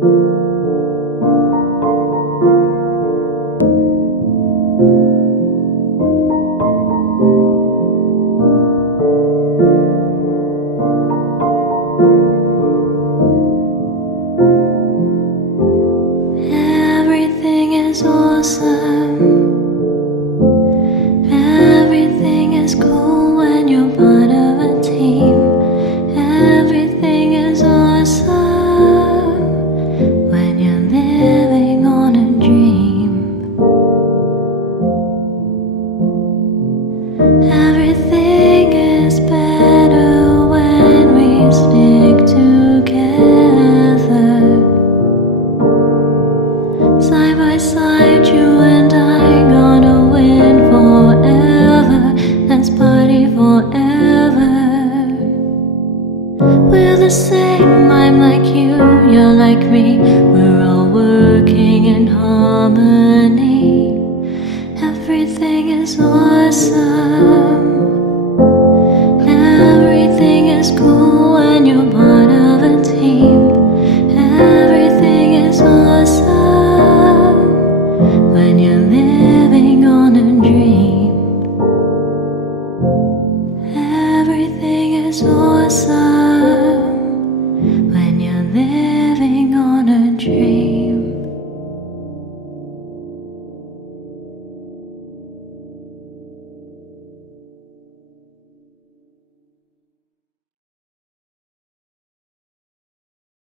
Everything is awesome. Everything is cool when you're part of a team. Everything is awesome when you're living on a dream. Everything is better when we stick together. Side by side, you and I gonna win forever. Let's party forever. We're the same, I'm like you, you're like me. We're all working in harmony. Everything is awesome.